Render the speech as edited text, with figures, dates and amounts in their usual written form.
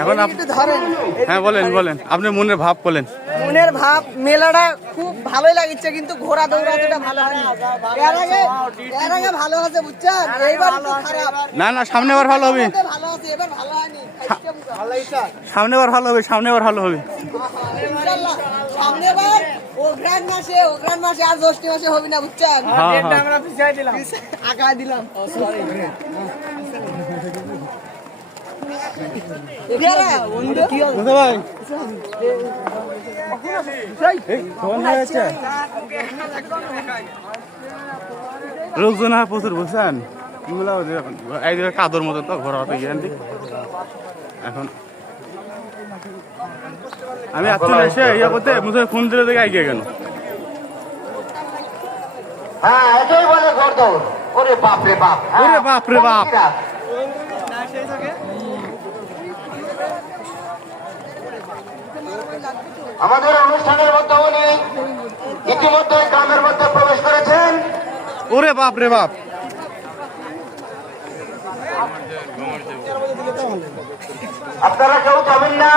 এখন হ্যাঁ বলেন বলেন, আপনি মনের ভাব বলেন। মনের ভাব, মেলাটা খুব ভালোই লাগছে, কিন্তু ঘোড়া দৌড়ানোটা ভালো হয়নি। এর আগে ভালো আছে বুঝছেন, এইবার একটু খারাপ। না না, সামনে বার ভালো হবে, ভালো আছে, এবার ভালো হয়নি। সামনে বার ভালো হবে, সামনে বার ভালো হবে ইনশাআল্লাহ সামনে বার অগ্রহায়ণ মাসে আর জ্যৈষ্ঠ মাসে হবে না বুঝছেন। আমরা পিছাই দিলাম, আগায় দিলাম। লোকজন প্রচুর বুঝছেন, কাদর মতো তো ঘোরা এখন আমি আসছি না, এসে ইয়া করতে মুঝে ফোন দিলে দেখে এগিয়ে গেল। হ্যাঁ এটাই বলে ঘোড়দৌড়। ওরে বাপ রে বাপ, ওরে বাপ রে বাপ। আমাদের অনুষ্ঠানের মধ্যে উনি ইতিমধ্যে গ্রামের মধ্যে প্রবেশ করেছেন। ওরে বাপ রে বাপ। আপনারা কেউ যাবেন না।